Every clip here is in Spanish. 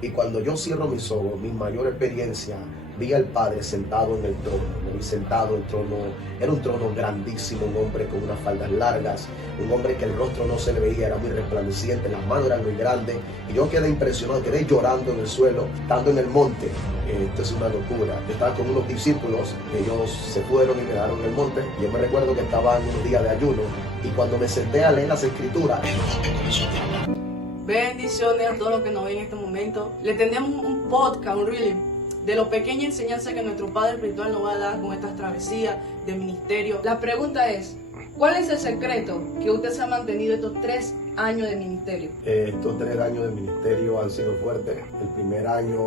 Y cuando yo cierro mis ojos, mi mayor experiencia, vi al Padre sentado en el trono. Lo vi sentado en el trono. Era un trono grandísimo, un hombre con unas faldas largas, un hombre que el rostro no se le veía, era muy resplandeciente, las manos eran muy grandes. Y yo quedé impresionado, quedé llorando en el suelo, estando en el monte. Esto es una locura. Yo estaba con unos discípulos, ellos se fueron y me dejaron en el monte. Yo me recuerdo que estaban unos días de ayuno. Y cuando me senté a leer las escrituras, el monte comenzó a temblar. Bendiciones a todos los que nos ven en este momento. Le tenemos un podcast, un reel de lo pequeña enseñanza que nuestro Padre Espiritual nos va a dar con estas travesías de ministerio. La pregunta es, ¿cuál es el secreto que usted se ha mantenido estos 3 años de ministerio? Estos 3 años de ministerio han sido fuertes. El primer año,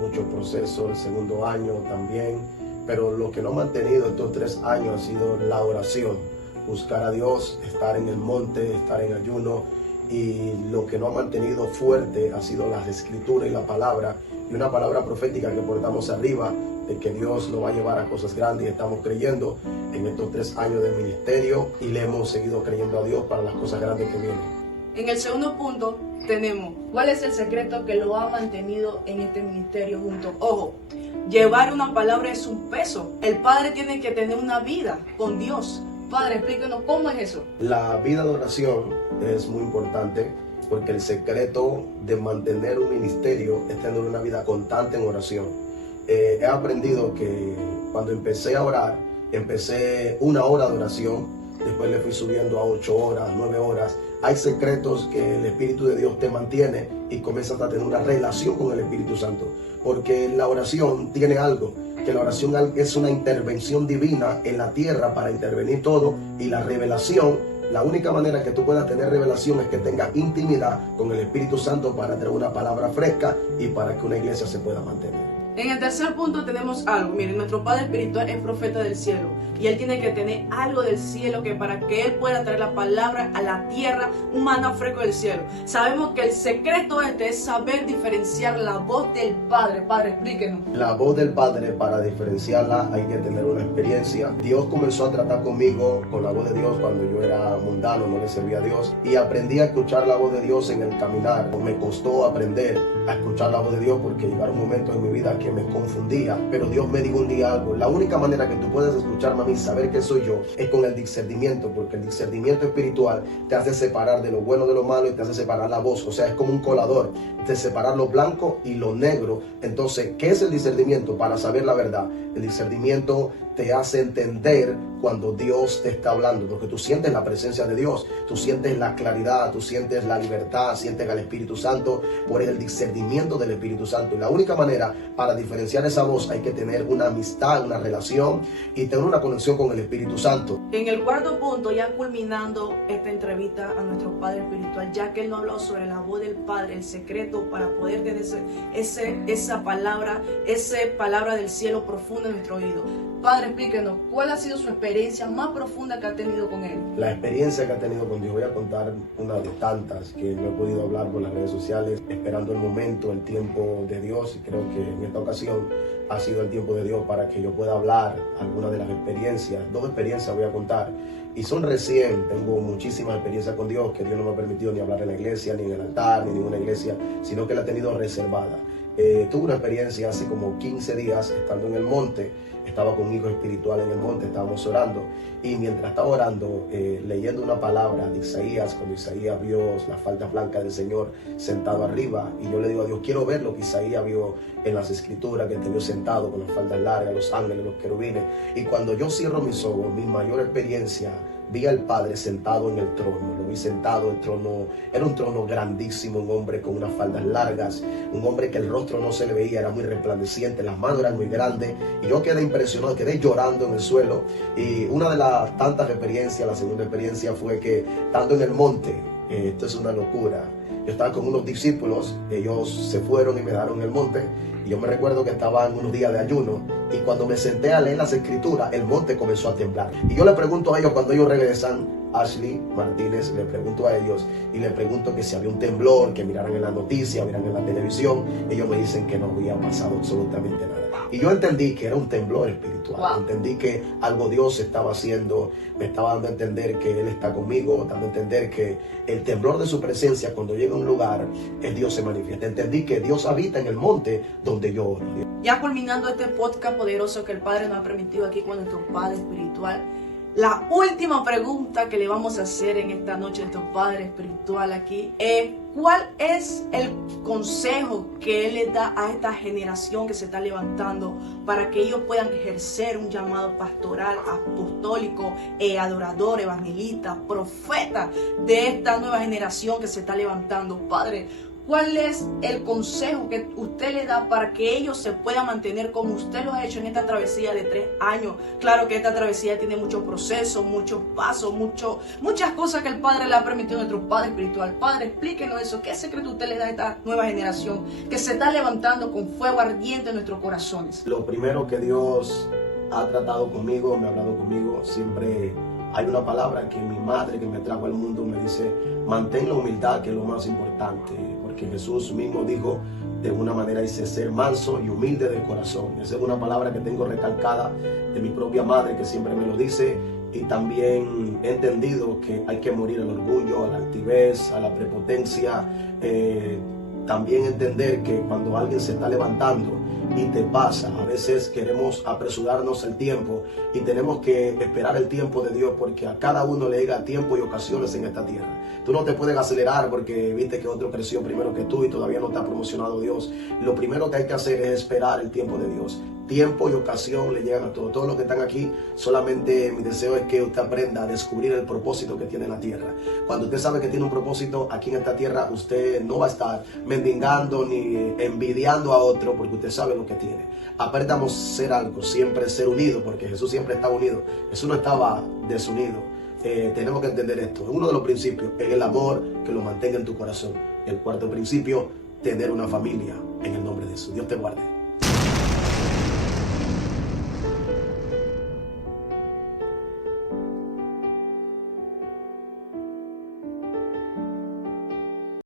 muchos procesos, el segundo año también. Pero lo que no ha mantenido estos 3 años ha sido la oración. Buscar a Dios, estar en el monte, estar en ayuno. Y lo que no ha mantenido fuerte ha sido las escrituras y la palabra. Y una palabra profética que portamos arriba, de que Dios nos va a llevar a cosas grandes. Y estamos creyendo en estos 3 años de ministerio y le hemos seguido creyendo a Dios para las cosas grandes que vienen. En el segundo punto tenemos, ¿cuál es el secreto que lo ha mantenido en este ministerio junto? Ojo, llevar una palabra es un peso. El Padre tiene que tener una vida con Dios. Padre, explíquenos cómo es eso. La vida de oración es muy importante porque el secreto de mantener un ministerio es tener una vida constante en oración. He aprendido que cuando empecé a orar, empecé 1 hora de oración, después le fui subiendo a 8 horas, 9 horas. Hay secretos que el Espíritu de Dios te mantiene y comienzas a tener una relación con el Espíritu Santo. Porque la oración tiene algo, que la oración es una intervención divina en la tierra para intervenir todo, y la revelación, la única manera que tú puedas tener revelación es que tengas intimidad con el Espíritu Santo para tener una palabra fresca y para que una iglesia se pueda mantener. En el tercer punto tenemos algo. Miren, nuestro Padre Espiritual es profeta del cielo y Él tiene que tener algo del cielo que para que Él pueda traer la palabra a la tierra, un maná fresco del cielo. Sabemos que el secreto es saber diferenciar la voz del Padre. Padre, explíquenos. La voz del Padre, para diferenciarla hay que tener una experiencia. Dios comenzó a tratar conmigo con la voz de Dios cuando yo era mundano, no le servía a Dios, y aprendí a escuchar la voz de Dios en el caminar. Me costó aprender a escuchar la voz de Dios porque llegaron momentos en mi vida que me confundía, pero Dios me dijo un día algo: la única manera que tú puedes escucharme a mí, saber que soy yo, es con el discernimiento, porque el discernimiento espiritual te hace separar de lo bueno de lo malo y te hace separar la voz. O sea, es como un colador, de separar lo blanco y lo negro. Entonces, ¿qué es el discernimiento? Para saber la verdad. El discernimiento te hace entender cuando Dios te está hablando, porque tú sientes la presencia de Dios, tú sientes la claridad, tú sientes la libertad, sientes al Espíritu Santo, por el discernimiento del Espíritu Santo. Y la única manera para diferenciar esa voz, hay que tener una amistad, una relación y tener una conexión con el Espíritu Santo. En el cuarto punto, ya culminando esta entrevista a nuestro Padre Espiritual, ya que Él nos habló sobre la voz del Padre, el secreto para poder tener esa palabra del cielo profunda en nuestro oído. Padre, explíquenos, ¿cuál ha sido su experiencia más profunda que ha tenido con Él? La experiencia que ha tenido con Dios, voy a contar una de tantas que no he podido hablar por las redes sociales, esperando el momento, el tiempo de Dios, y creo que en esta ocasión ha sido el tiempo de Dios para que yo pueda hablar algunas de las experiencias. 2 experiencias voy a contar, y son recién. Tengo muchísimas experiencias con Dios, que Dios no me ha permitido ni hablar en la iglesia, ni en el altar, ni en ninguna iglesia, sino que la ha tenido reservada. Tuve una experiencia hace como 15 días estando en el monte. Estaba con un hijo espiritual en el monte, estábamos orando, y mientras estaba orando, leyendo una palabra de Isaías, cuando Isaías vio la falda blanca del Señor sentado arriba, y yo le digo a Dios, quiero ver lo que Isaías vio en las escrituras, que te vio sentado con las faldas largas, los ángeles, los querubines. Y cuando yo cierro mis ojos, mi mayor experiencia, vi al Padre sentado en el trono. Lo vi sentado, el trono era un trono grandísimo, un hombre con unas faldas largas, un hombre que el rostro no se le veía, era muy resplandeciente, las manos eran muy grandes, y yo quedé impresionado, quedé llorando en el suelo. Y una de las tantas experiencias, la segunda experiencia, fue que estando en el monte, esto es una locura, yo estaba con unos discípulos, ellos se fueron y me dejaron en el monte, y yo me recuerdo que estaban unos días de ayuno. Y cuando me senté a leer las escrituras, el monte comenzó a temblar. Y yo le pregunto a ellos cuando ellos regresan, Ashley Martínez, le pregunto a ellos y le pregunto que si había un temblor, que miraran en la noticia, miraran en la televisión. Ellos me dicen que no había pasado absolutamente nada. Y yo entendí que era un temblor espiritual. Wow. Entendí que algo Dios estaba haciendo, me estaba dando a entender que Él está conmigo, dando a entender que el temblor de su presencia cuando llega a un lugar, el Dios se manifiesta. Entendí que Dios habita en el monte donde yo oro. Ya culminando este podcast poderoso que el Padre nos ha permitido aquí con nuestro Padre espiritual, la última pregunta que le vamos a hacer en esta noche a nuestro Padre espiritual aquí es: ¿cuál es el consejo que Él le da a esta generación que se está levantando para que ellos puedan ejercer un llamado pastoral, apostólico, adorador, evangelista, profeta de esta nueva generación que se está levantando? Padre, ¿cuál es el consejo que usted le da para que ellos se puedan mantener como usted lo ha hecho en esta travesía de 3 años? Claro que esta travesía tiene muchos procesos, muchos pasos, muchas cosas que el Padre le ha permitido a nuestro Padre espiritual. Padre, explíquenos eso. ¿Qué secreto usted le da a esta nueva generación que se está levantando con fuego ardiente en nuestros corazones? Lo primero que Dios ha tratado conmigo, me ha hablado conmigo, siempre hay una palabra que mi madre que me trajo al mundo me dice: mantén la humildad, que es lo más importante, porque Jesús mismo dijo de una manera, dice, ser manso y humilde de corazón. Esa es una palabra que tengo recalcada de mi propia madre, que siempre me lo dice. Y también he entendido que hay que morir al orgullo, a la altivez, a la prepotencia. También entender que cuando alguien se está levantando y te pasa, a veces queremos apresurarnos el tiempo y tenemos que esperar el tiempo de Dios, porque a cada uno le llega tiempo y ocasiones en esta tierra. Tú no te puedes acelerar porque viste que otro creció primero que tú y todavía no te ha promocionado Dios. Lo primero que hay que hacer es esperar el tiempo de Dios. Tiempo y ocasión le llegan a todos. Todos los que están aquí, solamente mi deseo es que usted aprenda a descubrir el propósito que tiene en la tierra. Cuando usted sabe que tiene un propósito aquí en esta tierra, usted no va a estar mendigando ni envidiando a otro, porque usted sabe lo que tiene. Aprendamos a ser algo, siempre ser unido, porque Jesús siempre estaba unido. Jesús no estaba desunido. Tenemos que entender esto. Uno de los principios es el amor, que lo mantenga en tu corazón. El cuarto principio, tener una familia en el nombre de Jesús. Dios te guarde.